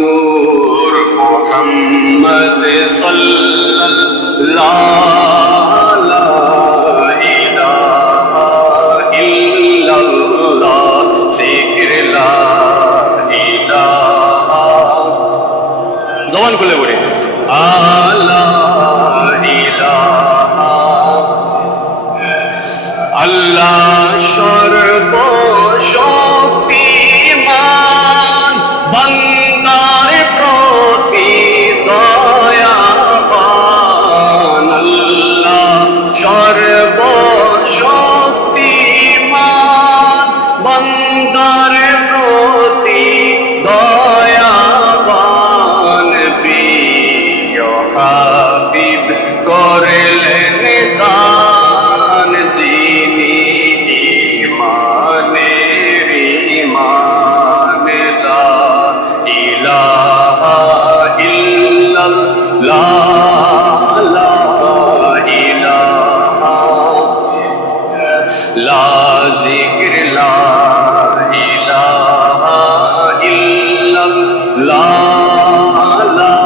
নূর মুহাম্মদ সাল্লাল্লাহু লা ইলাহা ইল্লাল্লাহ জিকির লা ইলাহা জবান খুলে বলি লা ইলাহা আল্লাহ সর্বশক্তিমান বান্দার প্রতি দয়াবান আল্লাহ সর্বশক্তিমান বান্দার প্রতি দয়াবান প্রিয় হাবিব করলেন দান যিনি ইমানের ইমান লা ইলাহা ইল্লাল্লাহ লা ইলাহা লা জিকির লা ইলাহা ইল্লাল্লাহ লা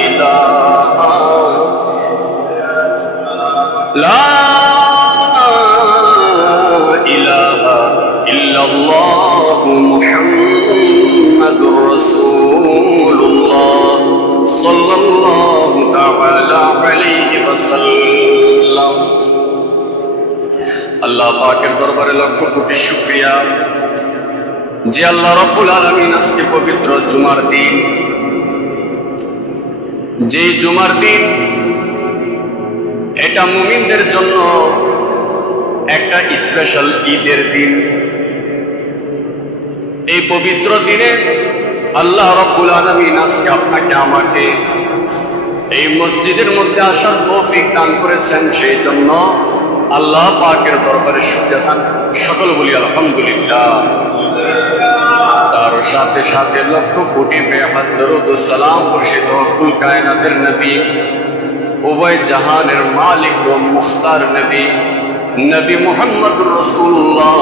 ইলাহা লা ইলাহা ইল্লাল্লাহ মুহাম্মাদুর রাসূলুল্লাহ সাল্লাল্লাহু তাআলা আলাইহি ওয়াসাল্লাম। আল্লাহ পাকের দরবারে লক্ষ কোটি শুকরিয়া যে আল্লাহ রাব্বুল আলামিন আজকে পবিত্র জুমার দিন, যে জুমার দিন এটা মুমিনদের জন্য একটা স্পেশাল ঈদের দিন। এই পবিত্র দিনে আল্লাহ রাব্বুল আলামিন আজকে আপনাকে আমাকে এই মসজিদের মধ্যে আসার তৌফিক দান করেছেন, সেই জন্য আল্লাহ পাকের দরবারে শুকরিয়া দান সকল বলি আলহামদুলিল্লাহ। তার সাথে সাথে লক্ষ কোটি বেহাত দরুদ ও সালাম বর্ষিত কুল কায়নাতের নবী, উভয় জাহানের মালিক ও মুখতার নবী নবী মুহাম্মদুর রাসূলুল্লাহ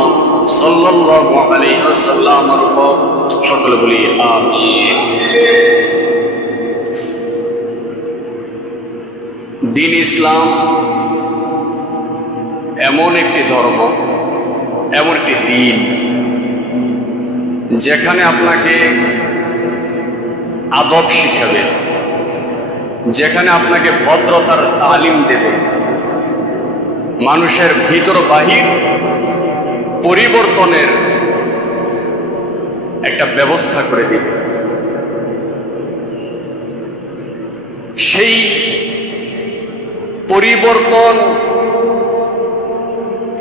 সাল্লাল্লাহু আলাইহি ওয়াসাল্লামের উপর সকলে বলি আমিন। দ্বীন ইসলাম এমন একটি ধর্ম, এমন একটি দ্বীন যেখানে আপনাকে আদব শিখাবে, যেখানে আপনাকে ভদ্রতার তালিম দেবে, মানুষের ভিতর বাহির পরিবর্তনের একটা ব্যবস্থা করে দিবে। সেই পরিবর্তন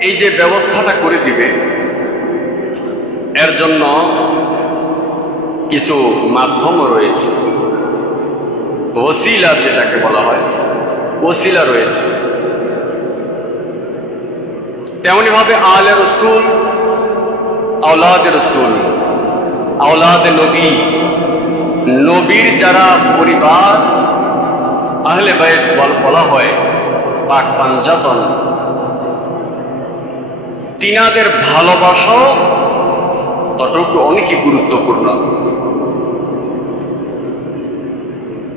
এই যে ব্যবস্থাটা করে দিবে, এর জন্য কিছু মাধ্যমও রয়েছে, ওসিলা যেটাকে বলা হয়, ওসিলা রয়েছে। তেমনি ভাবে আলে রসুল, আওলাদে রসুল, আওলাদে নবী, নবীর যারা পরিবার আহলে বাইত বলা হয়, পাক পাঞ্জাতন, তিনাদের ভালোবাসাও ততটুকু অনেকই গুরুত্বপূর্ণ।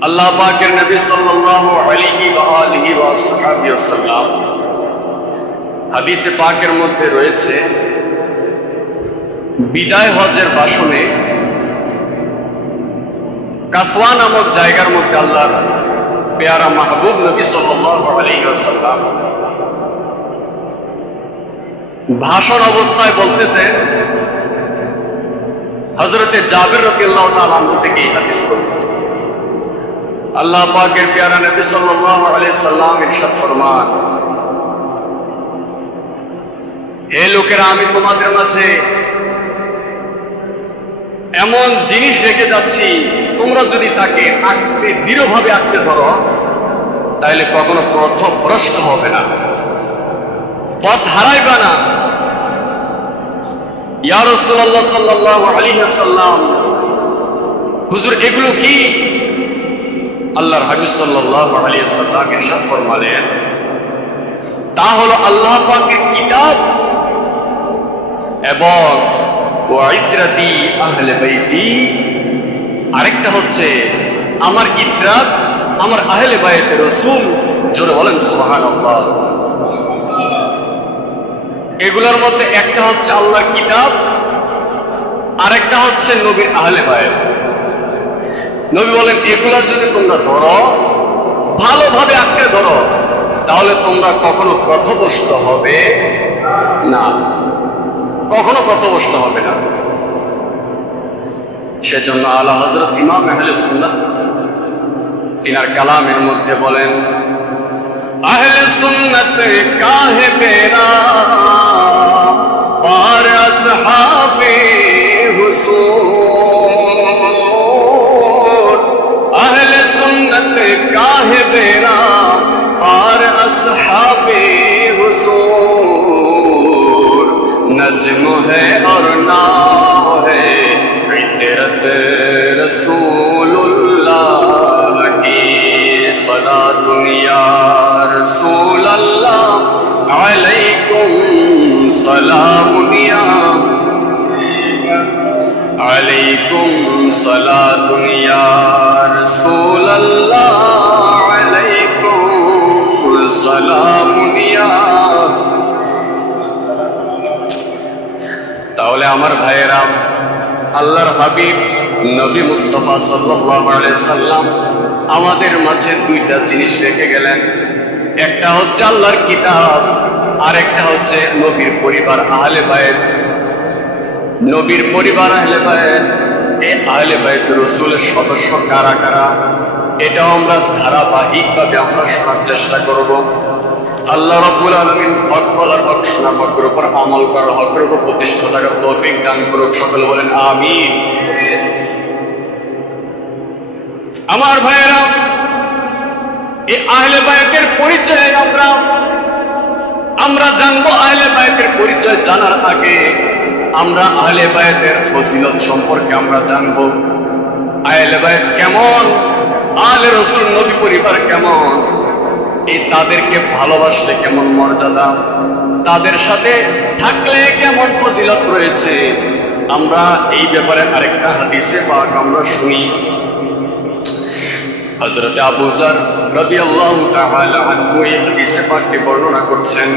আল্লাহ পাকের নবী সাল্লাল্লাহু আলাইহি ওয়া আলিহি ওয়া সাহবিহি ওয়াসাল্লাম হাদিসে পাকের মধ্যে রয়েছে, বিদায় হজের ভাষণে কাসওয়া নামক জায়গার মধ্যে আল্লাহর পেয়ারা মাহবুব নবী সাল্লাল্লাহু আলাইহি ওয়াসাল্লাম ভাষণ অবস্থায় বলতেছেন, হযরতে জাবির রাদিয়াল্লাহু তাআলা আনহু থেকে এই হাদিস বর্ণিত। আল্লাহ পাকের পেয়ারা নবী সাল্লাল্লাহু আলাইহি ওয়াসাল্লাম ইরশাদ ফরমান, হে লোকেরা, আমি তোমাদের মাঝে এমন জিনিস রেখে যাচ্ছি, তোমরা যদি তাকে আঁকড়ে দৃঢ়ভাবে আঁকড়ে ধরো, তাহলে কখনো পথভ্রষ্ট হবে না, পথ হারাইবে না। ইয়া রাসূলুল্লাহ সাল্লাল্লাহু আলাইহি ওয়াসাল্লাম, হুজুর এগুলো কি? আল্লাহর হাবিব সাল্লাল্লাহু আলাইহি ওয়াসাল্লাম ইরশাদ ফরমালেন, তা হলো আল্লাহ পাকের কিতাব এবং ওয়াইদরাতি আহলে বাইতি, আরেকটা হচ্ছে আমার ইতরাত, আমার আহলে বায়তে রাসূল। জোরে বলেন সুবহানাল্লাহ। এগুলোর মধ্যে একটা হচ্ছে আল্লাহর কিতাব, আরেকটা হচ্ছে নবীর আহলে বায়ত। নবী বলেন এগুলা যদি তোমরা ধরো, ভালোভাবে আঁকড়ে ধরো, তাহলে তোমরা কখনো পথভ্রষ্ট হবে না, কখনো পথভ্রষ্ট হবে না। সেজন্য আলা হযরত ইমাম আহলে সুন্নাহ তিনার কালামের মধ্যে বলেন, আহলে সুন্নাত কাহে বেরা পার আসহাবে হুজুর, আহলে সুন্নাত কাহে বেরা পার আসহাবে হুজুর, নজম है और नाम है इतरत रसूलुल्लाह की, सलातुन या रसूल अल्लाह अलैकुम सलामुन या अलैकुम सलातुन या रसूल अल्लाह अलैकुम सलामुन या। তাহলে আমার ভাইয়েরা, আল্লাহর হাবিব নবী মুস্তাফা সাল্লাল্লাহু আলাইহি সাল্লাম আমাদের মাঝে দুইটা জিনিস রেখে গেলেন। একটা হচ্ছে আল্লাহর কিতাব, আর একটা হচ্ছে নবীর পরিবার আহলে বায়ত। নবীর পরিবার আহলে বায়ত, এই আহলে বায়ত রাসূলের সদস্য কারা কারা, এটাও আমরা ধারাবাহিকভাবে আমরা শোনার চেষ্টা করব। আল্লাহ রাব্বুল আলামিন হক বলার, হক শোনার, হকের উপর আমল করার, হকের উপর প্রতিষ্ঠা থাকার তৌফিক দান করুক। সকলে বলেন আমিন। আমার ভাইয়েরা, এই আহলে বায়তের পরিচয় আমরা জানবো। আহলে বায়তের পরিচয় জানার আগে আমরা আহলে বায়তের ফজিলত সম্পর্কে আমরা জানবো। আহলে বায়ত কেমন, আহলে রাসূল নবী পরিবার কেমন, এই তাদেরকে ভালোবাসলে কেমন মর্যাদা, তাদের সাথে থাকলে কেমন ফজিলত রয়েছে, আমরা এই ব্যাপারে আরেকটা হাদিসে পাক আমরা শুনি। হযরত আবু যর রাদিয়াল্লাহু তাআলা আনহু এই হাদিসে পাককে বর্ণনা করছেন।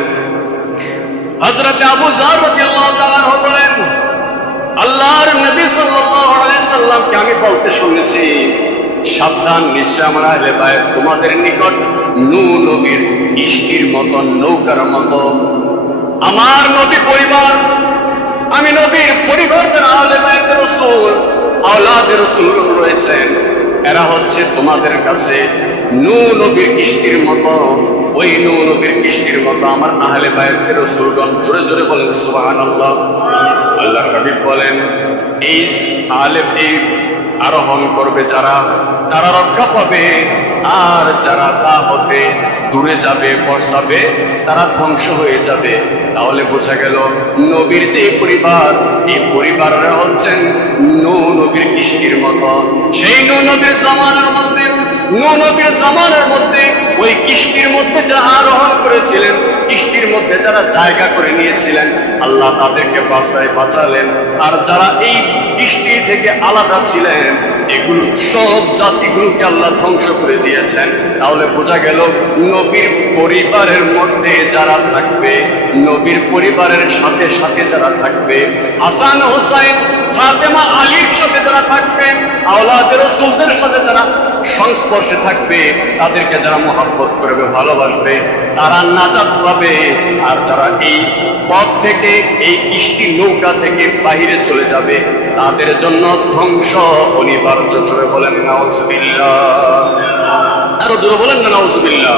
হযরত আবু যর রাদিয়াল্লাহু তাআলা বলেন, আল্লাহর নবী সাল্লাল্লাহু আলাইহি সাল্লামকে আমি বলতে শুনেছি, সাবধান, নিশ্চয় আমার আহলে বায়ত তোমাদের নিকট নূহ নবীর কিস্তির মতো, নৌকার মতো। আমার নবী পরিবার, আমি নবীর পরিবার যারা আহলে বায়ত রাসূল, আওলাদে রাসূল রয়েছেন, এরা হচ্ছে তোমাদের কাছে নূহ নবীর কিস্তির মতো। ওই নূহ নবীর কিস্তির মতো আমার আহলে বায়ত রাসূলগণ। জোরে জোরে বলেন সুবহানাল্লাহ। আল্লাহর হাবিব বলেন, এই আরোহণ করবে যারা, তারা রক্ষা পাবে, আর যারা তা হতে দূরে যাবে, পৌঁছাবে, তারা ধ্বংস হয়ে যাবে। তাহলে বোঝা গেল নবীর যে পরিবার, এই পরিবাররা হচ্ছেন নূহ নবীর কিস্তির মতো। সেই নূহ নবীর জামানার মধ্যে, নূহ নবীর জামানার মধ্যে ওই কিস্তির মধ্যে যারা আরোহণ করেছিলেন, কিস্তির মধ্যে যারা জায়গা করে নিয়েছিলেন, আল্লাহ তাদেরকে বাঁচালেন। আর যারা এই কিস্তি থেকে আলাদা ছিলেন, এগুলো সব জাতিগুলোকে আল্লাহ ধ্বংস করে দিয়েছেন। তাহলে বোঝা গেল নবীর পরিবারের মধ্যে যারা থাকবে, নবীর পরিবারের সাথে সাথে যারা থাকবে, হাসান হোসাইন ফাতেমা আলীর সাথে যারা থাকবে, আওলাদে রাসূলদের সাথে যারা সংস্পর্শে থাকবে, তাদেরকে যারা মহব্বত করবে, ভালোবাসবে, তারা নাজাত পাবে। আর যারা এই পথ থেকে, এই কিস্তি নৌকা থেকে বাহিরে চলে যাবে, তাদের জন্য ধ্বংস অনিবার্য। জোরে বলেন নাউজুবিল্লাহ। আরো জোরে বলেন না নাউজুবিল্লাহ।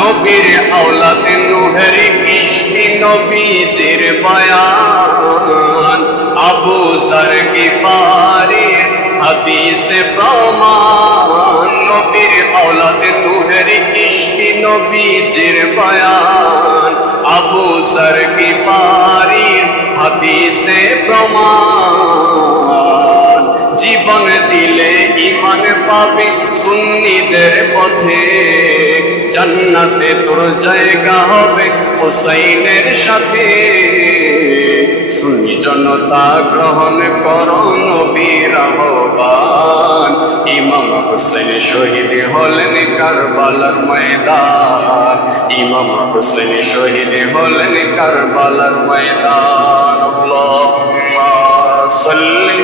নবীর আওলাদে নূহের কিস্তি, নবীজির বয়ান, আবু যর গিফারির হাদিসে প্রমাণ। নবীর আওলাদে নূহের কিস্তি, নবীজির বয়ান, আবু যর গিফারির হাদিসে প্রমাণ। জীবন দিলে ঈমান পাবে সুন্নিদের পথে, জান্নাতে তোর জায়গা হবে হুসাইনের সাথে। সুন্নি জনতা গ্রহণ করো নবীর আহ্বান, ইমাম হুসাইন শহীদ হলেন কারবালার ময়দান, ইমাম হুসাইন শহীদ হলেন কারবালার ময়দান। আল্লাহুম্মা সাল্লি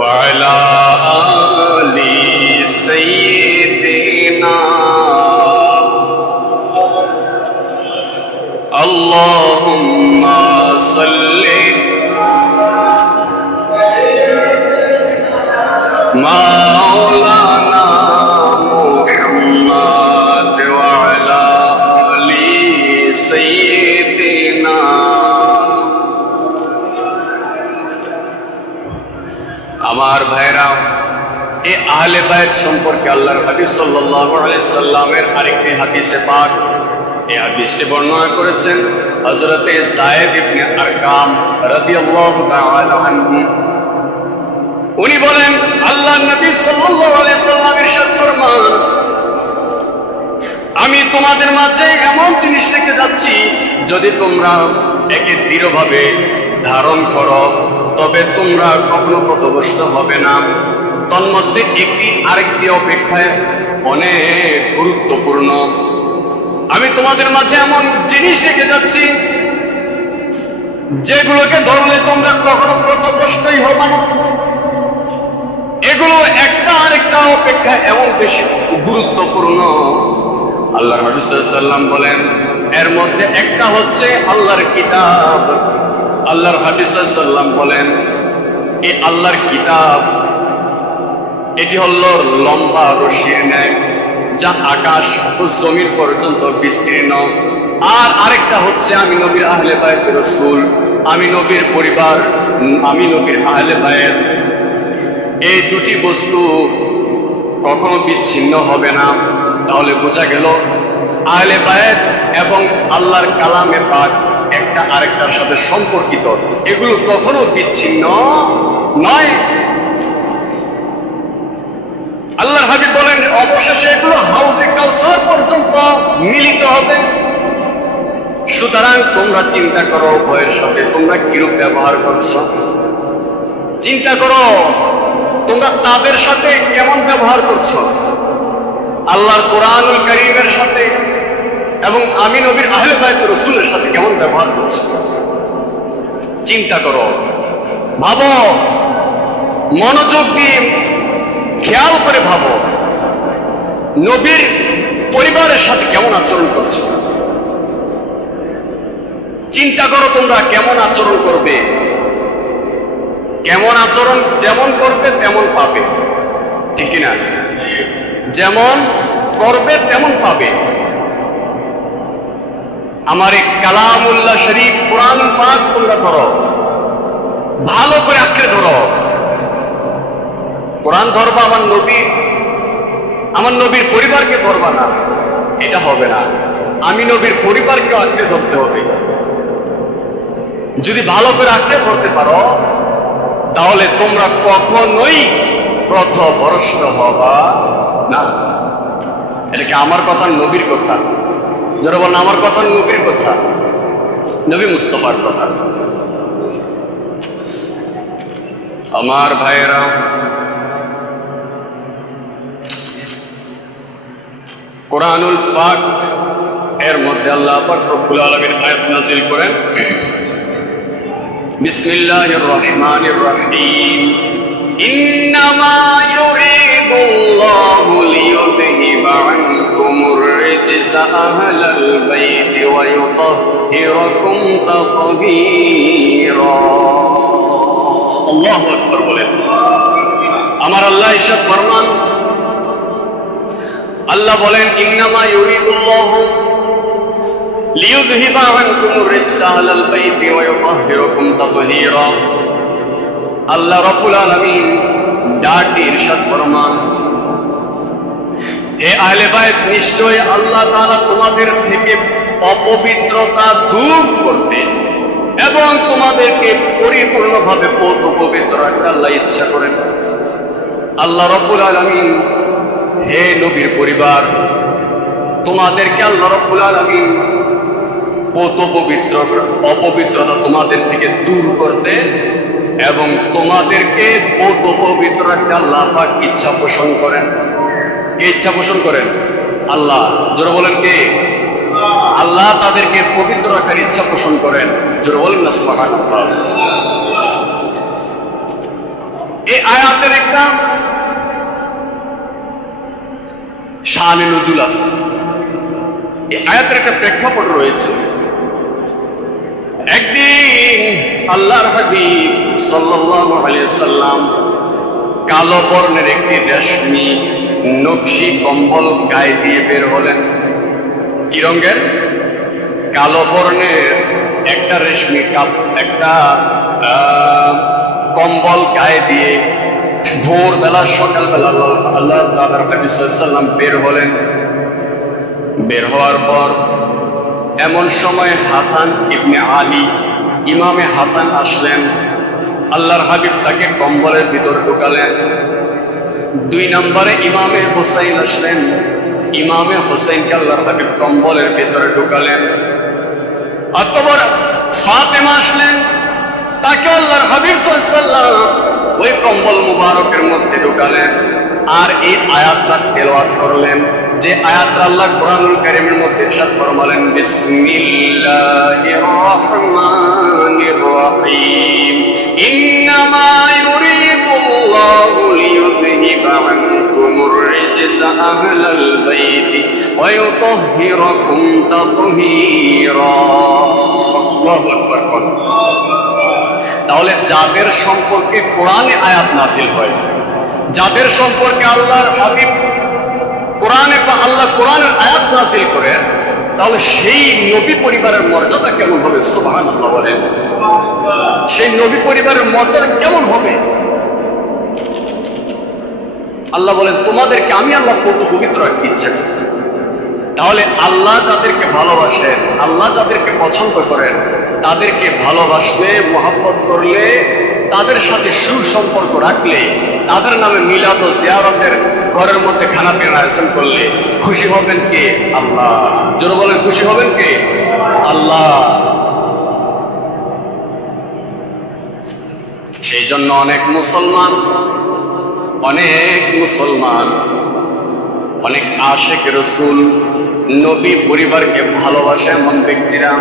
وعلى آل سيدنا اللهم صل مولانا محمد وعلى آل سيدنا। আমার ভাইরা, এই আহলে বায়ত সম্পর্কে আল্লাহর হাবিব সাল্লাল্লাহু আলাইহি সাল্লামের আরেকটি হাদিসে পাক, এই হাদিসটি বর্ণনা করেছেন হযরতে যায়েদ ইবনে আরকাম রাদিয়াল্লাহু তাআলা আনহু। উনি বলেন, আল্লাহর নবী সাল্লাল্লাহু আলাইহি সাল্লাম ইরশাদ ফরমান, আমি তোমাদের মাঝে এমন জিনিস রেখে যাচ্ছি, যদি তোমরা একে দৃঢ়ভাবে ধারণ করো তবে তোমরা কখনো পথভ্রষ্ট হবে না। তন্মধ্যে একটি আরেকটি অপেক্ষায় অনেক গুরুত্বপূর্ণ। আমি তোমাদের মাঝে এমন জিনিস রেখে যাচ্ছি যেগুলোকে ধরলে তোমরা কখনো পথভ্রষ্টই হবে না। এগুলো একটা আরেকটা অপেক্ষা এমন বেশি গুরুত্বপূর্ণ। আল্লাহর হাবিব সাল্লাল্লাহু আলাইহি ওয়াসাল্লাম বলেন, এর মধ্যে একটা হচ্ছে আল্লাহর কিতাব। আল্লাহর হাবিব সাল্লাল্লাহু আলাইহি ওয়াসাল্লাম বলেন, এই আল্লাহর কিতাব এটি হলো লম্বা রশির ন্যায়, যা আকাশ ও জমিন পর্যন্ত বিস্তীর্ণ। আর আরেকটা হচ্ছে আমি নবীর আহলে বায়তের রাসূল, আমি নবীর পরিবার, আমি নবীর আহলে বায়ত। এই দুটি বস্তু কখনো বিচ্ছিন্ন হবে না। তাহলে বোঝা গেল আহলে বায়ত এবং আল্লাহর কালামে পাক একটা আরেকটার সাথে সম্পর্কিত, এগুলো কখনো বিচ্ছিন্ন নয়। আল্লাহর হাবিব বলেন, অবশেষে এগুলো হাউজে কাউসার পর্যন্ত মিলিত হবে। সুতরাং তোমরা চিন্তা করো উভয়ের সাথে তোমরা কিরূপ ব্যবহার করছো। চিন্তা করো তোমরা তাদের সাথে কেমন ব্যবহার করছো, আল্লাহর কোরআনুল কারীমের সাথে এবং আমি নবীর আহলে বায়ত রাসূলের সাথে কেমন ব্যবহার করছো। চিন্তা করো, ভাবো, মনোযোগ দিয়ে খেয়াল করে ভাবো, নবীর পরিবারের সাথে কেমন আচরণ করছো। চিন্তা করো তোমরা কেমন আচরণ করবে। কেমন আচরণ যেমন করবে তেমন পাবে, ঠিক কিনা? যেমন করবে তেমন পাবে। আমার এই কালামুল্লাহ শরীফ কোরআন পাক তোমরা ধরো, ভালো করে আঁকড়ে ধরো। কোরআন ধরবা, আমার নবীর পরিবারকে ধরবা না, এটা হবে না। আমি নবীর পরিবারকে আঁকড়ে ধরতে হবে। যদি ভালো করে আঁকড়ে ধরতে পারো তাহলে তোমরা কখনোই পথভ্রষ্ট হবা না। এটা কি আমার কথা, নবীর কথা? যারা বলেন আমার কথা, নবীর কথা, নবী মুস্তাফার কথা। আমার ভাইয়েরা, কোরআনুল পাক এর মধ্যে আল্লাহ পাক রব্বুল আলামিন আয়াত নাযিল করেন, বিসমিল্লাহির রহমানির রহিম, ইন্নামা ইউরিদুল্লাহু লিইউযহিবা আনকুমুর রিজসা আহলাল বাইতি ওয়া ইউতাহহিরাকুম তাতহীরা। আল্লাহু আকবার বলেন। আমার আল্লাহ ইরশাদ ফরমান, আল্লাহ বলেন, ইন্নামা ইউরিদুল্লাহু লিইউযহিবা আনকুমুর রিজসা আহলাল বাইতি ওয়া ইউতাহহিরাকুম তাতহীরা। আল্লাহ রাব্বুল আলামিন ডাকে ইরশাদ ফরমান, হে আহলে বায়ত, নিশ্চয় আল্লাহ তাআলা তোমাদের থেকে অপবিত্রতা দূর করতে এবং তোমাদেরকে পরিপূর্ণভাবে পবিত্র রাখতে আল্লাহ ইচ্ছা করেন। আল্লাহ রাব্বুল আলামিন, হে নবীর পরিবার, তোমাদেরকে আল্লাহ রাব্বুল আলামিন অপবিত্রতা তোমাদের থেকে দূর করতে এবং তোমাদেরকে পবিত্র রাখতে আল্লাহ পাক ইচ্ছা পোষণ করেন। কে ইচ্ছা পোষণ করেন? আল্লাহ। জোরে বলেন কে? আল্লাহ তাদেরকে পবিত্র রাখার ইচ্ছা পোষণ করেন। জোরে বলেন না সুবহানাল্লাহ। এই আয়াতের একটা শানে নুজুল আছে, এই আয়াতের একটা প্রেক্ষাপট রয়েছে। একদিন আল্লাহর হাবিব সাল্লাল্লাহু আলাইহি সাল্লাম কালো বর্ণের একটি রেশমি নকশি কম্বল গায়ে দিয়ে বের হলেন। কি রঙের? কালো বর্ণের একটা রেশমি একটা কম্বল গায়ে দিয়ে ভোরবেলা সকালবেলা আল্লাহ তাআলার হাবিব সাল্লাল্লাহু আলাইহি সাল্লাম বের হলেন। বের হওয়ার পর এমন সময় হাসান ইবনে আলী, ইমামে হাসান আসলেন। আল্লাহর হাবিব তাকে কম্বলের ভিতর ঢুকালেন। 2 নম্বরে ইমামে হুসাইন আসলেন। ইমামে হুসাইনকে আল্লাহর হাবিব কম্বলের ভিতরে ঢুকালেন। অতঃপর ফাতেমা আসলেন, তাকে আল্লাহর হাবিব সাল্লাল্লাহু আলাইহি ওয়াসাল্লাম ওই কম্বল মুবারকের মধ্যে ঢুকালেন। আর এই আয়াতটা তেলাওয়াত করলেন, যে আয়াতটা আল্লাহ কোরআনুল কারীমের মধ্যে ইরশাদ ফরমালেন, বিসমিল্লাহির রহমানির রহিম, ইন্নামা ইউরিদুল্লাহু লিয়ুযহিবা আনকুমুর রিজসা আহলাল বাইতি ওয়া ইউতাহহিরাকুম তাতহীরা। আল্লাহু আকবার। তাহলে যাদের সম্পর্কে কোরআনে আয়াত নাযিল হয়, যাদের সম্পর্কে আল্লাহর হাবিব আল্লাহ কোরআনের আয়াত নাযিল করেন, তাহলে সেই নবী পরিবারের মর্যাদা কেমন হবে? সুবহানাল্লাহ বলেন। সেই নবী পরিবারের মর্যাদা কেমন হবে? আল্লাহ বলেন, তোমাদেরকে আমি আল্লাহ কত পবিত্র রাখতে ইচ্ছে করি। তাহলে আল্লাহ যাদেরকে ভালোবাসেন, আল্লাহ যাদেরকে পছন্দ করেন, তাদেরকে ভালোবাসলে, মহব্বত করলে, তাদের সাথে সুসম্পর্ক রাখলে, তাদের নামে মিলাদ ও জিয়ারতের ঘরের মধ্যে খানা পিনার আয়োজন করলে খুশি হবেন কে? আল্লাহ। জোরে বলেন, খুশি হবেন কে? আল্লাহ। সেই জন্য অনেক মুসলমান অনেক আশিক রাসূল, নবী পরিবারকে ভালোবাসে এমন ব্যক্তিরা,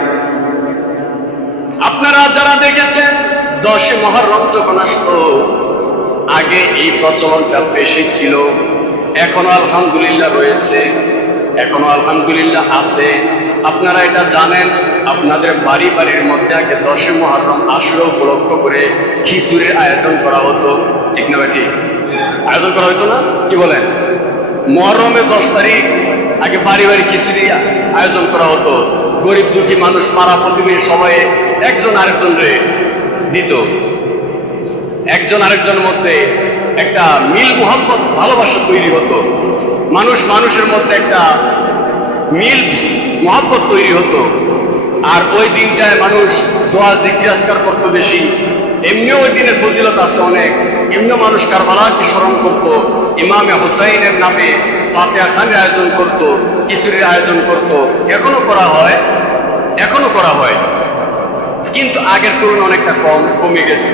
আপনারা যারা দেখেছেন 10 মুহররম যখন আসতো, আগে এই প্রচলনটা বেশি ছিল, এখনো আলহামদুলিল্লাহ রয়েছে, এখনো আলহামদুলিল্লাহ আছে। আপনারা এটা জানেন, আপনাদের বাড়ির মধ্যে আগে 10 মুহররম আশুরা উপলক্ষ করে খিচুড়ির আয়োজন করা হতো, ঠিক না ভাই? আয়োজন করা হতো না? কি বলেন? মুহররমের 10 তারিখ আগে বাড়ি খিচুড়ি আয়োজন করা হতো। গরিব দুঃখী মানুষ, পাড়া প্রতিবেশী সবাই একজন আরেকজনরে দিত। একজন আরেকজনের মধ্যে একটা মিল মোহাম্মত ভালোবাসা তৈরি হতো। মানুষের মধ্যে একটা মিল মোহাম্মত তৈরি হতো। আর ওই দিনটায় মানুষ দোয়া জিকির আজকার করতো বেশি। এমনিও ওই দিনের ফজিলত আছে অনেক। এমনিও মানুষ কারবালাকে স্মরণ করতো, ইমামে হুসাইনের নামে ফাতিহা খানের আয়োজন করতো, খিচুড়ির আয়োজন করতো। এখনো করা হয়, কিন্তু আগের তুলনায় অনেকটা কমে গেছে।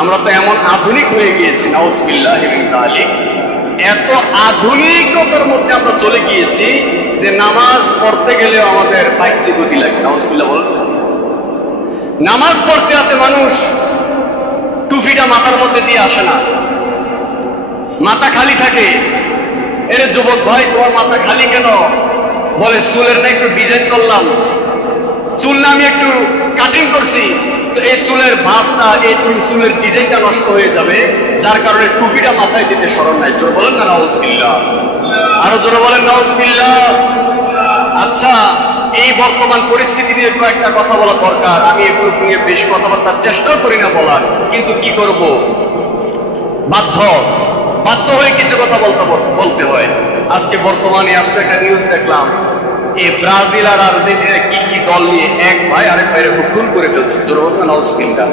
আমরা তো এমন আধুনিক হয়ে গিয়েছি, নাউজুবিল্লাহি মিন যালিক। এত আধুনিকতার মধ্যে আমরা চলে গিয়েছি যে নামাজ পড়তে গেলেও আমাদের বাইকচি গতি লাগে। নাউজুবিল্লাহ বলেন। নামাজ পড়তে আসে মানুষ, টুপিটা মাথার মধ্যে দিয়ে আসে না, মাথা খালি থাকে। এর যুবক ভাই, তোমার মাথা খালি কেন? বলে চুলের না একটু ডিজাইন করলাম, চুল না আমি একটু কাটিং করছি, তো এই চুলের ভাঁজটা, এই চুলের ডিজাইনটা নষ্ট হয়ে যাবে, যার কারণে টুপিটা মাথায় দিতে শরম নাই। জোরে বলেন না নাউজুবিল্লাহ। আরো জোরে বলেন নাউজুবিল্লাহ। আচ্ছা, এই বর্তমান পরিস্থিতি নিয়ে কয়েকটা কথা বলা দরকার। আমি এগুলো নিয়ে বেশি কথাবার্তার চেষ্টাও করি না বলার, কিন্তু কি করব, বাধ্য হয়ে কিছু কথা বলতে হয়। আজকে একটা নিউজ দেখলাম, এই ব্রাজিল আর আর্জেন্টিনা কি দল নিয়ে এক ভাই আরেক ভাইয়ের খুন করে ফেলছে। জোরে বলেন নাউজুবিল্লাহ।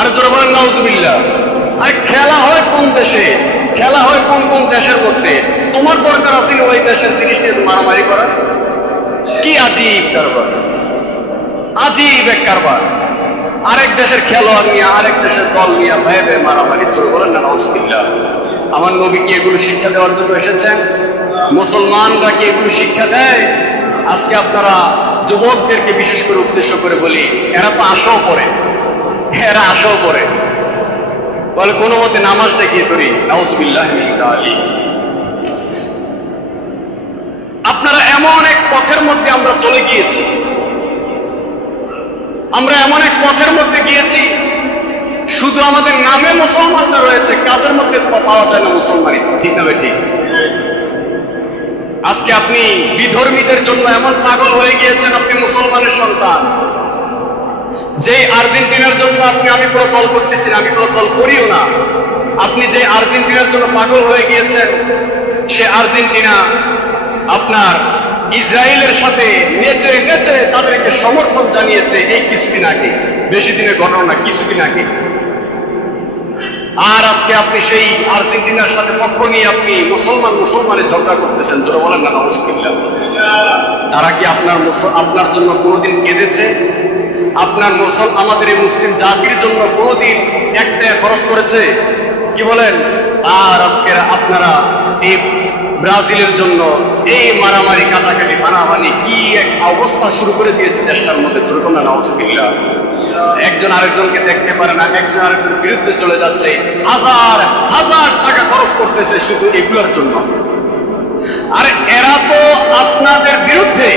আর জোরে বলেন নাউজুবিল্লাহ। আর খেলা হয় কোন দেশে? খেলা হয় কোন দেশের মধ্যে? তোমার দরকার আছে ওই দেশের জিনিস নিয়ে মারামারি করা? কি আজীব কারবার! আজীব এক কারবার। আরেক দেশের খেলোয়াড় নিয়ে আরেক দেশের দল নিয়ে ভয়ে ভয়ে মারামারি চলে, বলেন না নাউজুবিল্লাহ। আমার নবী কি এগুলো শিক্ষা দেওয়ার জন্য এসেছেন? মুসলমানরা কি এগুলো শিক্ষা দেয়? আজকে আপনারা যুবকদেরকে বিশেষ করে উদ্দেশ্য করে বলি, এরা তো আশাও করে, এরা আশাও করে, বলে কোনো মতে নামাজটা গিয়ে ধরি। নাউজুবিল্লাহ মিন যালিক। আপনারা এমন এক পথের মধ্যে আমরা চলে গিয়েছি, আমরা এমন এক পথের মধ্যে গিয়েছি, শুধু আমাদের নামে মুসলমানরা রয়েছে, কাজের মধ্যে পাওয়া যায় না মুসলমানই। ঠিক না ঠিক? আজকে আপনি বিধর্মীদের জন্য এমন পাগল হয়ে গিয়েছেন, আপনি মুসলমানের সন্তান। যে আর্জেন্টিনার জন্য আমি কোনো দল করতেছি না, আমি কোনো দল করিও না। আপনি যে আর্জেন্টিনার জন্য পাগল হয়ে গিয়েছেন, সে আর্জেন্টিনা আপনার ইসরায়েলের সাথে নেচে নেচে তাদেরকে সমর্থন জানিয়েছে এই কিছুদিন আগে, বেশি দিনের ঘটনা, কিছুদিন আগে। আর আজকে আপনি সেই আর্জেন্টিনার সাথে পক্ষ নিয়ে আপনি মুসলমানের ঝগড়া করতেছেন। জোরে বলেন না নাউজুবিল্লাহ। তারা কি আপনার জন্য কোনোদিন কেঁদেছে? আমাদের এই মুসলিম জাতির জন্য কোনোদিন একটা খরচ করেছে? কি বলেন? আর আজকে আপনারা এই ব্রাজিলের জন্য এই মারামারি, কাটাকাটি, ফানাফানি, কি এক অবস্থা শুরু করে দিয়েছে দেশটার মধ্যে। যেরকম না নাউজুবিল্লাহ। একজন আরেকজনকে দেখতে পারে না, একজন আরেকজনের বিরুদ্ধে চলে যাচ্ছে, হাজার হাজার টাকা খরচ করতেছে শুধু এগুলোর জন্য। আর এরা তো আপনাদের বিরুদ্ধে,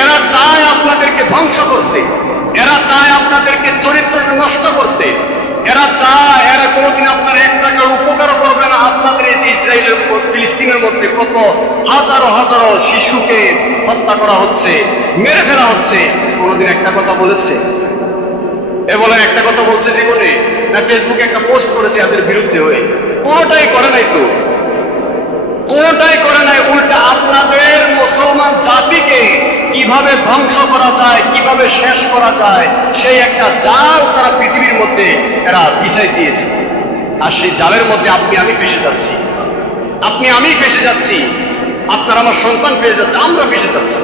এরা চায় আপনাদেরকে ধ্বংস করতে, এরা চায় আপনাদেরকে চরিত্রটা নষ্ট করতে, এরা কোনোদিন আপনার এক টাকার উপকারও করবে না। আপনাদের এই যে ইসরায়েলের ফিলিস্তিনের মধ্যে কত হাজারো হাজারো শিশুকে হত্যা করা হচ্ছে, মেরে ফেলা হচ্ছে, কোনোদিন একটা কথা বলেছে? বলেন একটা কথা বলছে জীবনে? না ফেসবুকে একটা পোস্ট করেছে এদের বিরুদ্ধে হয়ে? কোনোটাই করে নাই তো, কোনোটাই করে নাই। উল্টা আপনাদের মুসলমান জাতিকে কিভাবে ধ্বংস করা যায়, কিভাবে শেষ করা যায়, সেই একটা জাল তারা পৃথিবীর মধ্যে এরা বিছাই দিয়েছে। আর সেই জালের মধ্যে আমি ফেসে যাচ্ছি, আমি ফেসে যাচ্ছি, আপনার আমার সন্তান ফেসে যাচ্ছে, আমরা ফেসে যাচ্ছি।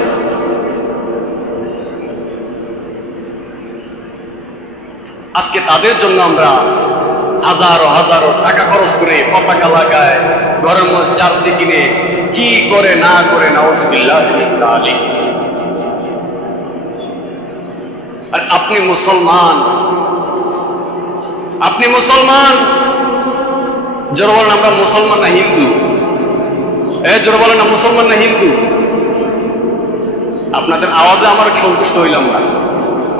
আজকে তাদের জন্য আমরা হাজারো হাজারো টাকা খরচ করে পতাকা লাগায়, ঘরের মধ্যে জার্সি কিনে, কি করে না করে, নাউজুবিল্লাহ মিন যালিক। আর আপনি মুসলমান, জোরে বলেন আমরা মুসলমান না হিন্দু? জোরে বলেন না মুসলমান না হিন্দু? আপনাদের আওয়াজে আমার সন্তুষ্ট হইলাম না।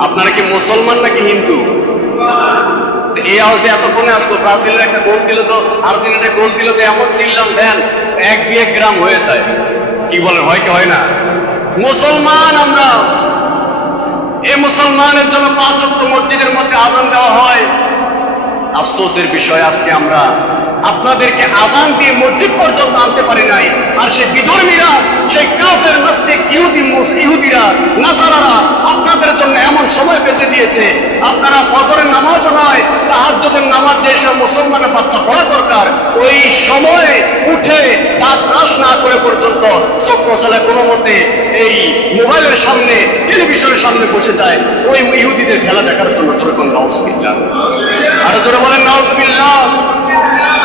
আপনারা কি মুসলমান নাকি হিন্দু? এই আওয়াজ দিয়ে এতক্ষণে আসলো। ব্রাজিলের একটা গোল দিল তো, আর্জেন্টিনা গোল দিল তো, এমন ছিলাম দেন 1-2 গ্রাম হয়ে যায়। কি বলেন, হয় কি হয় না? মুসলমান আমরা। এই মুসলমানের জন্য 5 ওয়াক্ত মসজিদের মধ্যে আযান দেওয়া হয়। আফসোসের বিষয়, আজকে আমরা আপনাদেরকে আযান দিয়ে মসজিদ পর্যন্ত আনতে পারি নাই। আর সেই বিধর্মীরা, সেই কাফের নাস্তিক ইহুদিরা, নাসারারা আপনাদের জন্য এমন সময় বেঁচে দিয়েছে, আপনারা ফজরের নামাজও নয়, তাহাজ্জুদের নামাজ যেসব মুসলমানের বাচ্চা পড়া দরকার, ওই সময়ে উঠে দাঁত ব্রাশ না করে পর্যন্ত চোখ মশালে কোনো মতে এই মোবাইলের সামনে, টেলিভিশনের সামনে বসে যায় ওই ইহুদিদের খেলা দেখার জন্য। যেরকম নাউজুবিল্লাহ, আরো জোরে বলেন নাউজুবিল্লাহ।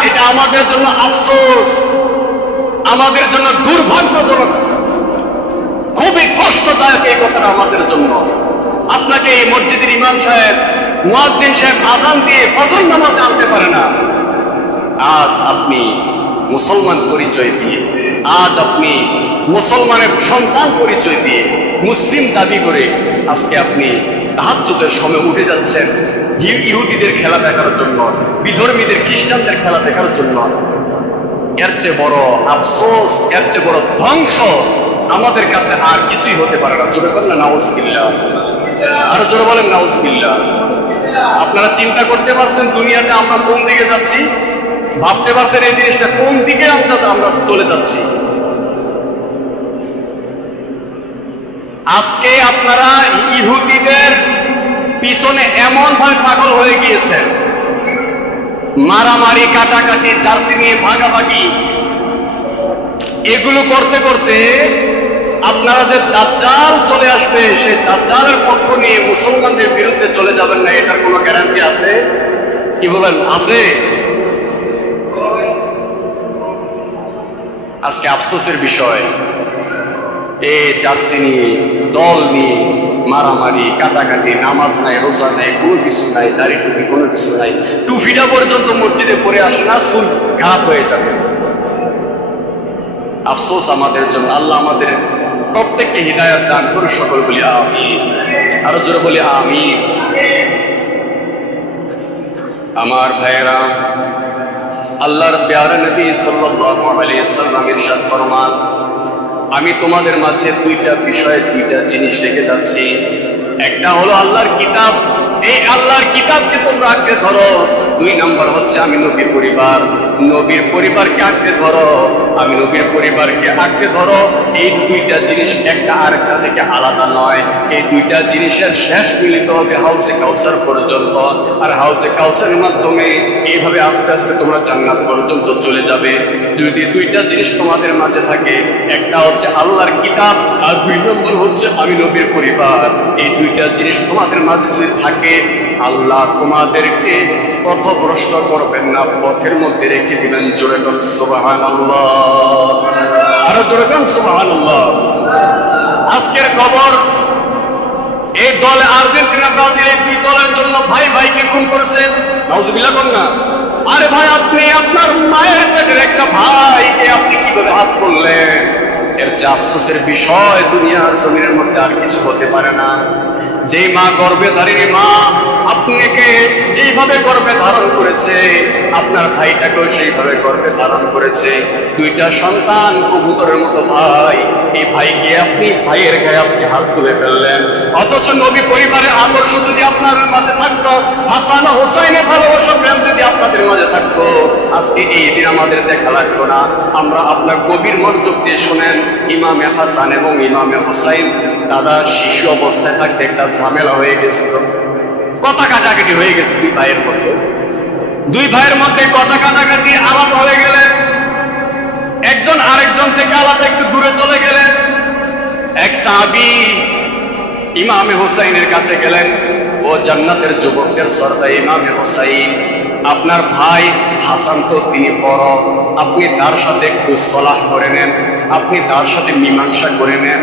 এটা আমাদের জন্য আফসোস, আমাদের জন্য দুর্ভাগ্যজনক, খুবই কষ্টদায়ক এই কথাটা আমাদের জন্য। আপনাকে এই মসজিদের ইমাম সাহেব, মুয়াজ্জিন সাহেব আযান দিয়ে ফজর নামাজে আনতে পারে না। আজ আপনি মুসলমান পরিচয় দিয়ে, আজ আপনি মুসলমানের সন্তান পরিচয় দিয়ে, মুসলিম দাবি করে আজকে আপনি তাহাজ্জুদের সময় উঠে যাচ্ছেন ইহুদিদের খেলা দেখার জন্য, বিধর্মীদের, খ্রিস্টানদের খেলা দেখার জন্য। এর চেয়ে বড় আফসোস, এর চেয়ে বড় ধ্বংস আমাদের কাছে আর কিছুই হতে পারে না। জোরে বলেন নাউজুবিল্লাহ, আরো জোরে বলেন নাউজুবিল্লাহ। আপনারা চিন্তা করতে পারছেন দুনিয়াতে আমরা কোন দিকে যাচ্ছি? ভাবতে পারছেন এই জিনিসটা কোন দিকে আমরা চলে যাচ্ছি? আজকে আপনারা ইহুদিদের পিছনে এমন ভাবে পাগল হয়ে গিয়েছেন, মারামারি, কাটাকাটি, জার্সি নিয়ে ভাগাভাগি, এগুলো করতে করতে আপনারা যে দাজ্জাল চলে আসবে, সেই দাজ্জালের পক্ষ নিয়ে মুসলমানদের বিরুদ্ধে চলে যাবেন না, এটার কোনো গ্যারান্টি আছে? কি বলেন, আছে? আজকে আফসোসের বিষয়, জার্সি নিয়ে, দল নিয়ে মারামারি, কাটাকাটি, নামাজ নাই, রোজা নাই, কোনো কিছু নাই, দাড়ি টুপি কোনো কিছু নাই, টুপিটা পর্যন্ত মসজিদে পড়ে আসে না, চুল খারাপ হয়ে যাবে। আফসোস আমাদের জন্য। আল্লাহ আমাদের প্রত্যেককে হিদায়াত দান করে, সকল বলি আমিন। আরো জোরে বলি আমিন। আমার ভাইয়েরা, আল্লাহর প্যারা নবী সাল্লাল্লাহু আলাইহি ওয়াসাল্লাম ইরশাদ ফরমান, আমি তোমাদের মাঝে দুইটা বিষয়ে দুইটা জিনিস রেখে যাচ্ছি। একটা হলো আল্লাহর কিতাব, এই আল্লাহর কিতাবকে তোমরা আঁকড়ে ধরো। দুই নাম্বার হচ্ছে আমি নবীর পরিবার, নবীর পরিবারকে আঁকড়ে ধরো, আমি নবীর পরিবারকে আঁকড়ে ধরো। এই দুইটা জিনিস একটা আরেকটা থেকে আলাদা নয়। এই দুইটা জিনিসের শেষ মিলিত হবে হাউজে কাউসার পর্যন্ত, আর হাউজে কাউসারের মাধ্যমে এইভাবে আস্তে আস্তে তোমরা জান্নাত পর্যন্ত চলে যাবে। যদি দুইটা জিনিস তোমাদের মাঝে থাকে, একটা হচ্ছে আল্লাহর কিতাব, আর দুই নম্বর হচ্ছে আমি নবীর পরিবার। এই দুইটা জিনিস তোমাদের মাঝে যদি থাকে, আল্লাহ তোমাদেরকে পথভ্রষ্ট করবেন না, পথের মধ্যে রেখে দিবেন। জোরে কোন সুবহানাল্লাহ, আরো জোরে কোন সুবহানাল্লাহ। আজকের খবর, এই দল আর্জেন্টিনা ব্রাজিল, এই দুই দলের জন্য ভাই ভাইকে খুন করেছে। নাউজুবিল্লাহ কোন না। আরে ভাই, আপনি আপনার মায়ের পেটের একটা ভাইকে আপনি কিভাবে হাত করলেন? এর যে আফসোসের বিষয়, দুনিয়ার জমিনের মধ্যে আর কিছু হতে পারে না। যেই মা গর্ভে ধারিণী মা আপনাকে যেইভাবে গর্ভে ধারণ করেছে, আপনার ভাইটাকেও সেইভাবে গর্ভে ধারণ করেছে। দুইটা সন্তান কবুতরের মতো ভাই, এই ভাইকে আপনি ভাইয়ের গায়ে আপনি হাত তুলে ফেললেন। অথচ নবী পরিবারের আদর্শ যদি আপনার মাঝে থাকতো, হাসান ও হোসাইনের ভালোবাসা প্রেম যদি আপনাদের মাঝে থাকতো, আজকে এই দিন আমাদের দেখা লাগতো না। আমরা আপনার গভীর মনোযোগ দিয়ে শোনেন, ইমামে হাসান এবং ইমামে হোসাইন দাদা শিশু অবস্থায় থাকতে একটা ঝামেলা হয়ে গেছিল, কথা কাটাকাটি হয়ে গেছে দুই ভাইয়ের মধ্যে। দুই ভাইয়ের মধ্যে কথা কাটাকাটি আলাদা হয়ে গেলেন, একজন আরেকজন থেকে আলাদা একটু দূরে চলে গেলেন। এক সাহাবী ইমামে হুসাইনের কাছে গেলেন, ও জান্নাতের যুবকদের সর্দার ইমামে হুসাইন, আপনার ভাই হাসান তো তিনি বড়, আপনি তার সাথে একটু সলাহ করে নেন, আপনি তার সাথে মীমাংসা করে নেন।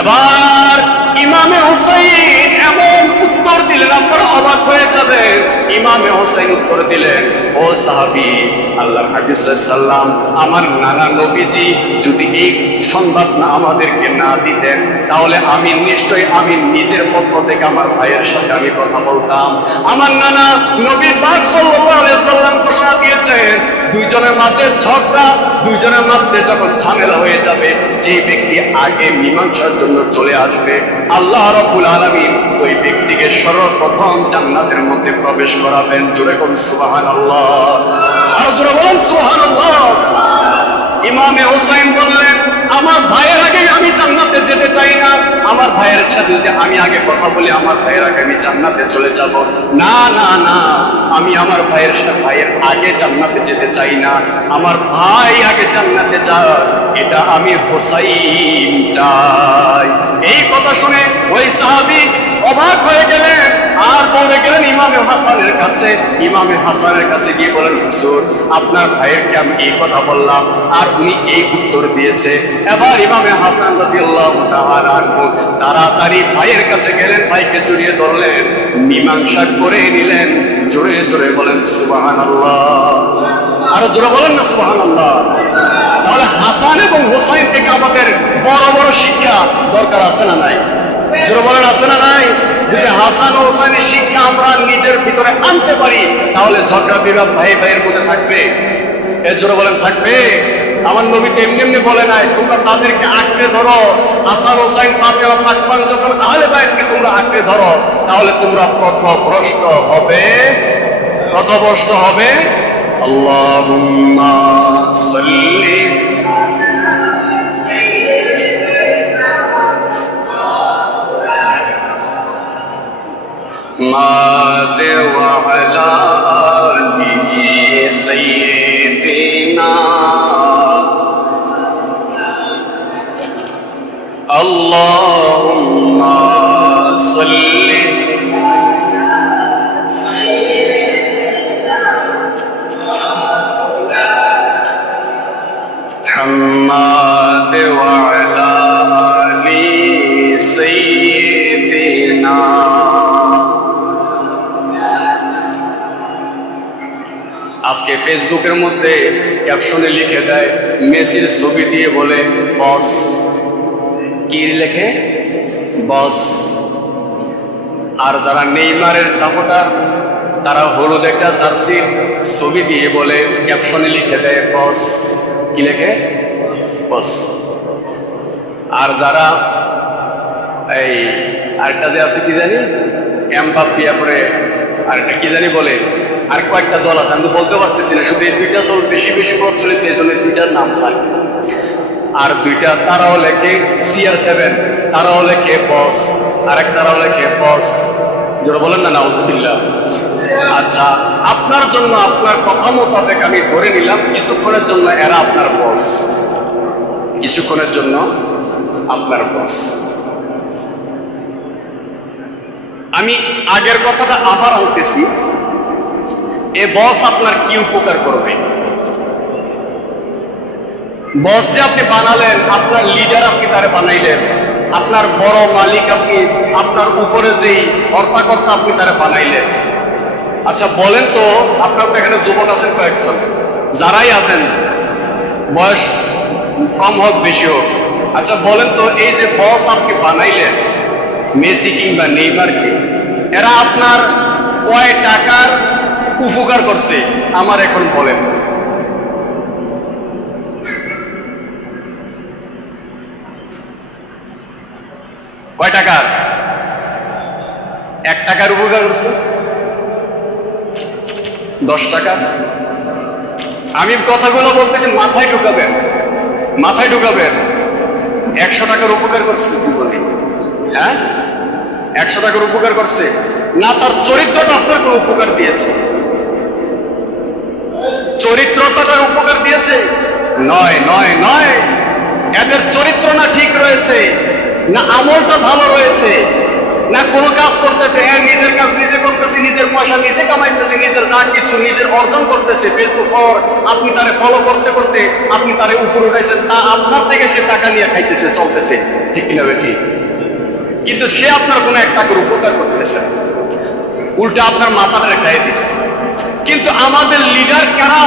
এবার ইমামে হুসাইন এমন উত্তর দিলেন, আপনারা অবাক হয়ে যাবেন। ইমামে হুসাইন উত্তর দিলেন, ও সাহাবী, আল্লাহর হাবিব সাল্লাল্লাহু আলাইহি ওয়াসাল্লাম, আমার নানা নবীজি যদি এই সংবাদ না আমাদেরকে না দিতেন, তাহলে আমি নিশ্চয়ই আমি নিজের পক্ষ থেকে আমার ভাইয়ের সাথে আমি কথা বলতাম। আমার নানা নবী পাক সাল্লাল্লাহু আলাইহি ওয়াসাল্লাম ঘোষণা দিয়েছেন, দুইজনের মাঝে ঝগড়া, দুইজনের মধ্যে যখন ঝামেলা হয়ে যাবে, যে ব্যক্তি আগে মীমাংসার জন্য চলে আসবে, আল্লাহ রাব্বুল আলামিন ওই ব্যক্তিকে সর্বপ্রথম জান্নাতের মধ্যে প্রবেশ করাবেন। জোরে কোন সুবহানাল্লাহ, আর জোরে বলেন সুবহানাল্লাহ। ইমামে হুসাইন বললেন, আমার ভাইয়ের আগে আমি জান্নাতে যেতে চাই না, আমার ভাইয়ের সাথে যদি আমি আগে কথা বলি, আমার ভাইয়ের আগে আমি জান্নাতে চলে যাব। না না না, আমি আমার ভাইয়ের সাথে ভাইয়ের আগে জান্নাতে যেতে চাই না, আমার ভাই আগে জান্নাতে যাক, এটা আমি হুসাইন চাই। এই কথা শুনে ওই সাহাবী অবাক হয়ে গেলেন, আর পরে গেলেন ইমামে হাসানের কাছে। ইমামে হাসানের কাছে গিয়ে বলেন, হুজুর, আপনার ভাইয়েরকে আমি এই কথা বললাম আর উনি এই উত্তর দিয়েছে। এবার ইমামে হাসান রাদিয়াল্লাহু তাআলা আনহু তাড়াতাড়ি ভাইয়ের কাছে গেলেন, ভাইকে জড়িয়ে ধরলেন, মীমাংসা করে নিলেন। জোরে জোরে বলেন সুবহানাল্লাহ, আরো জোরে বলেন না সুবহানাল্লাহ। তাহলে হাসান এবং হুসাইন থেকে আমাদের বড় বড় শিক্ষা দরকার আছে না নাই? জোরে বলেন আছে না নাই? যদি হাসান ও হুসাইনের শিক্ষা আমরা নিজের ভিতরে আনতে পারি, তাহলে ঝগড়া বিবাদ ভাই ভাইয়ের মধ্যে থাকবে। এর জোরে বলেন থাকবে। আমার নবী তো এমনি এমনি বলে নাই, তোমরা তাদেরকে আঁকড়ে ধরো। হাসান হুসাইন ফাতেমা পাকপান যখন আহলে বাইতকে তোমরা আঁকড়ে ধরো, তাহলে তোমরা পথভ্রষ্ট হবে, পথভ্রষ্ট হবে। আল্লাহুম্মা সাল্লি মাতে ওয়া আলা আলি সাইয়্যিদিনা আল্লাহুম্মা সাল্লি না। আজকে ফেসবুকের মধ্যে ক্যাপশনে লিখে দেয়, মেসির ছবি দিয়ে বলে বস। কি লেখে? বস। আর যারা নেইমারের সাপোর্টার, তারা হলুদ একটা জার্সির ছবি দিয়ে বলে ক্যাপশনে লিখে দেয় বস। কি লেখে? বস। আর যারা এই আরেকটা যে আছে কি জানি, এমবাপ্পে, পরে আরেকটা কি জানি বলে, আর কয়েকটা দল আছে, আমি তো বলতে পারতেছি না, শুধু এই দুইটা দল বেশি বেশি প্রচলিত, এই জন্য দুইটার নাম থাকে। আর দুইটা তারাও লেখে CR7, তারাও লেখে বস, আরেক তারাও লেখে বস। যেটা বলেন না, নাউজুবিল্লাহ। আচ্ছা, আপনার জন্য, আপনার কথা মোতাবেক আমি ধরে নিলাম কিছুক্ষণের জন্য এরা আপনার বস, কিছুক্ষণের জন্য আপনার বস। আমি আগের কথাটা আবার আনতেছি, এ বস আপনার কি উপকার করবে? বস যে আপনি বানালেন, আপনার লিডার আপনি তারে বানাইলেন, আপনার বড় মালিক আপনি, আপনার উপরে যেই কর্তা আপনি তারে বানাইলেন। আচ্ছা বলেন তো, আপনার তো এখানে যুবক আছেন কয়েকজন, যারাই আছেন, বয়স কম হোক বেশি হোক, আচ্ছা বলেন তো, এই যে বস আপনি বানাইলেন মেসি কিংবা নেইমারকে, এরা আপনার কয় টাকার উপকার করছে আমার এখন বলেন? কয় টাকার? 1 টাকার উপকার করছে? 10 টাকা? আমি কথাগুলো বলতেছি, মাথায় ঢুকাবেন, মাথায় ঢুকাবেন। 100 টাকার উপকার করছে জীবনে? হ্যাঁ, 100 টাকার উপকার করছে না? তার চরিত্রটা আপনার কোনো উপকার দিয়েছে? চরিত্রটা তার উপকার দিয়েছে? নয়, নয়, নয়। এদের চরিত্র না ঠিক রয়েছে, না আমলটা ভালো রয়েছে, না কোনো কাজ করতেছে, নিজের কাজ নিজে করতেছে, নিজের পয়সা নিজে কামাইতেছে, নিজের যা কিছু নিজের অর্জন করতেছে, ফেসবুক পর আপনি তারে ফলো করতে করতে আপনি তারে উপর উঠাইছেন, তা আপনার থেকে সে টাকা নিয়ে খাইতেছে, চলতেছে, ঠিক কিনা বেঠি? কিন্তু সে আপনার কোনো 1 টাকার উপকার করতেছে, উল্টা আপনার মাথাটা খাইয়ে দিচ্ছে। কিন্তু আমাদের লিডার কারা?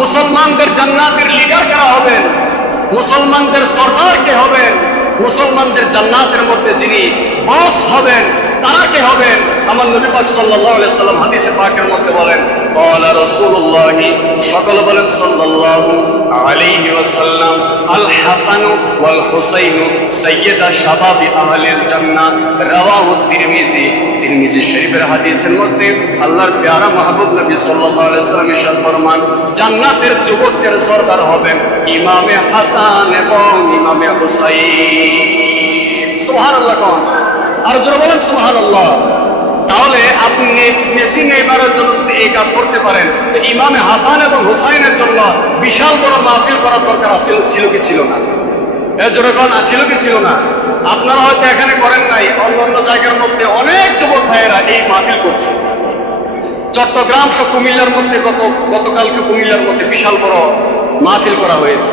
মুসলমানদের জান্নাতের লিডার কারা হবেন? মুসলমানদের সরদার কে হবেন? মুসলমানদের জান্নাতের মধ্যে যিনি বস হবেন তারা কে হবেন? আমার নবী পাক সাল্লাল্লাহু আলাইহি সাল্লাম হাদিসে পাকের মধ্যে বলেন, ক্বালা রাসূলুল্লাহ, সকলে বলেন সাল্লাল্লাহু আলাইহি ওয়াসাল্লাম, আল হাসান ওয়াল হুসাইন সাইয়্যিদা শাবাবি আহলিল জান্নাহ। রাওয়াহু তিরমিজি। তিরমিজি শরীফের হাদিসের মধ্যে আল্লাহর প্যারা মাহবুব নবী সাল্লাল্লাহু আলাইহি সাল্লাম ইরশাদ ফরমান, জান্নাতের যুবকদের সরদার হবেন ইমামে হাসান এবং ইমামে হুসাইন। সুবহানাল্লাহ। কোন আর জোরে বলেন সুবহানাল্লাহ। তাহলে আপনি মেসি নেইমারের জন্য যদি এই কাজ করতে পারেন, তো ইমামে হাসান এবং হুসাইনের জন্য বিশাল বড় মাহফিল করার দরকার ছিল কি ছিল না? এর জোরে কোন ছিল কি ছিল না? আপনারা হয়তো এখানে করেন নাই, অন্যান্য জায়গার মধ্যে অনেক যুবক ভাইয়েরা এই মাহফিল করছে। চট্টগ্রাম সহ কুমিল্লার মধ্যে গতকালকে কুমিল্লার মধ্যে বিশাল বড় মাহফিল করা হয়েছে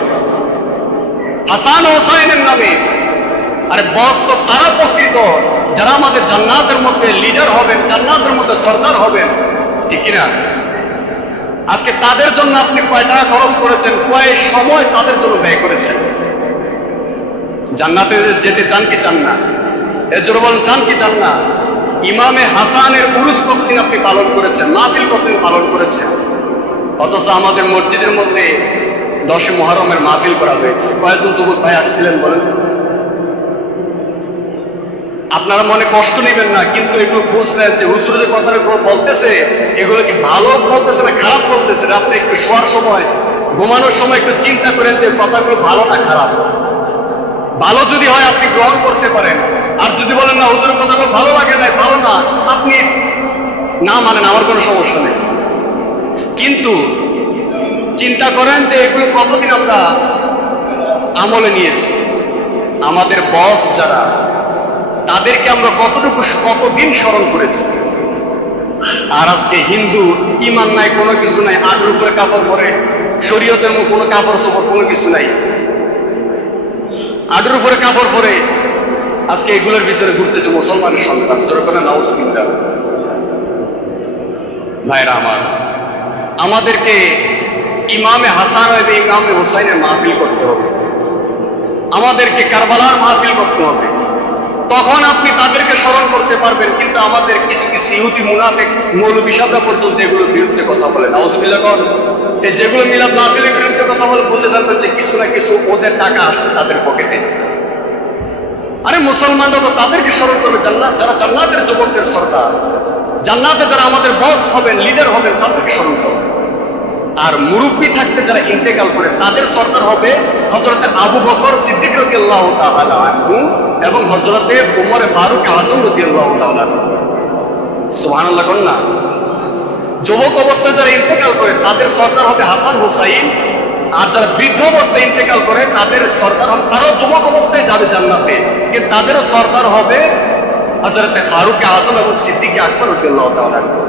হাসান ও হুসাইনের নামে। আরে বস তো তারা প্রকৃত যারা আমাদের জান্নাতের মধ্যে লিডার হবেন, জান্নাতের মধ্যে সরদার হবেন, ঠিক কিনা? আজকে তাদের জন্য আপনি কয় টাকা খরচ করেছেন, কয় সময় তাদের জন্য ব্যয় করেছেন? জান্নাতে যেতে চান কি চান না? এর জন্য বলেন, চান কি চান না? ইমামে হাসানের উরুস কতদিন আপনি পালন করেছেন, মাহফিল কতদিন পালন করেছেন? অথচ আমাদের মসজিদের মধ্যে 10 মুহররমের মাহফিল করা হয়েছে। কয়েকজন যুবক ভাই আসছিলেন বলেন? আপনারা মনে কষ্ট নেবেন না, কিন্তু এগুলো বুঝবেন যে হুজুর যে কথাগুলো বলতেছে এগুলো কি ভালো বলতেছে না খারাপ বলতেছে। আপনি একটু শোয়ার সময়, ঘুমানোর সময় একটু চিন্তা করেন যে কথাগুলো ভালো না খারাপ। ভালো যদি হয় আপনি গ্রহণ করতে পারেন, আর যদি বলেন না হুজুরের কথাগুলো ভালো লাগে না, ভালো না, আপনি না মানেন, আমার কোনো সমস্যা নেই। কিন্তু চিন্তা করেন যে এগুলো কতদিন আমরা আমলে নিয়েছি। আমাদের বস যারা, তাদেরকে আমরা কতদিন স্মরণ করেছি। আর আজকে হিন্দু ইমান নাই, কোনো কিছু নাই, আটের উপরে কাপড় পরে, শরীয়তের কোনো কাপড় চোপড় কোনো কিছু নাই, আটের উপরে কাপড় পরে আজকে এগুলোর পিছনে ঘুরতেছে মুসলমানের সন্তান, যেরকম নাউজুবিল্লাহ। ভাইরা আমার, আমাদেরকে ইমামে হাসান এবং ইমামে হুসাইনের মাহফিল করতে হবে, আমাদেরকে কারবালার মাহফিল করতে হবে। তখন আপনি তাদেরকে স্মরণ করতে পারবেন। কিন্তু আমাদের কিছু কিছু ইহুদি মুনাফিক মৌলবী সাহেবরা পর্যন্ত এগুলোর বিরুদ্ধে কথা বলে, নাউজুবিল্লাহ। এই যেগুলো মিলাদ মাহফিলের বিরুদ্ধে কথা বলে, বুঝে জানবেন যে কিছু না কিছু ওদের টাকা আসছে তাদের পকেটে। আরে মুসলমানরা তো তাদেরকে স্মরণ করবে, জান্নাত যারা জান্নাতের যুবকদের সরকার, জান্নাতে যারা আমাদের বস হবেন, লিডার হবেন, তাদেরকে স্মরণ করবে। আর মুরব্বী থাকতে যারা ইন্তেকাল করে তাদের সরকার হবে হযরত আবু বকর সিদ্দিক রাদিয়াল্লাহু তাআলা আনহু এবং হযরত ওমর ফারুক আযম রাদিয়াল্লাহু তাআলা আনহু। সুবহানাল্লাহ। কোন না, যুবক অবস্থায় যারা ইন্তেকাল করে তাদের সরকার হবে হাসান হুসাইন। আর যারা বৃদ্ধ অবস্থায় ইন্তেকাল করে তাদের সরকার হবে, তারাও যুবক অবস্থায় যাবে জান্নাতে, কিন্তু তাদেরও সরকার হবে হযরত ফারুক আযম এবং সিদ্দিক আকবর রাদিয়াল্লাহু তাআলা আনহু।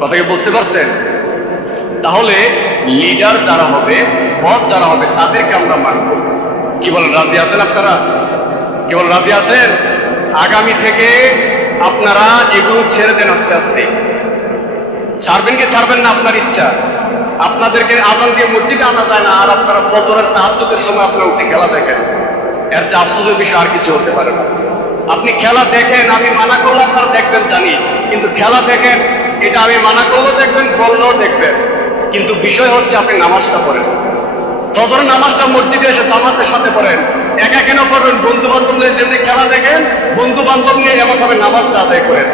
কথা কি বুঝতে পারছেন? তাহলে লিডার যারা হবে, বস যারা হবে, তাদেরকে আমরা মানব। কি বলেন, রাজি আছেন আপনারা? কি বলেন, রাজি আছেন? আগামী থেকে আপনারা এগুলো ছেড়ে দেন আস্তে আস্তে। ছাড়বেন কি ছাড়বেন না আপনার ইচ্ছা। আপনাদেরকে আজান দিয়ে মসজিদে আনা যায় না, আর আপনারা ফজরের তাহাজ্জুদের সময় আপনারা উঠে খেলা দেখেন। এর চেয়ে আফসোসের বিষয় আর কিছু হতে পারে না। আপনি খেলা দেখেন, আমি মানা করলাম আর দেখবেন জানি, কিন্তু খেলা দেখেন, এটা আমি মানা করলেও দেখবেন, বললেও দেখবেন। কিন্তু বিষয় হচ্ছে আপনি নামাজটা পড়েন, ফজরের নামাজটা মসজিদে এসে জামাতের সাথে পড়েন। একা কেন পড়বেন? বন্ধু বান্ধব নিয়ে যেমনি খেলা দেখেন, বন্ধু বান্ধব নিয়ে এমন ভাবে নামাজটা আদায় করেন।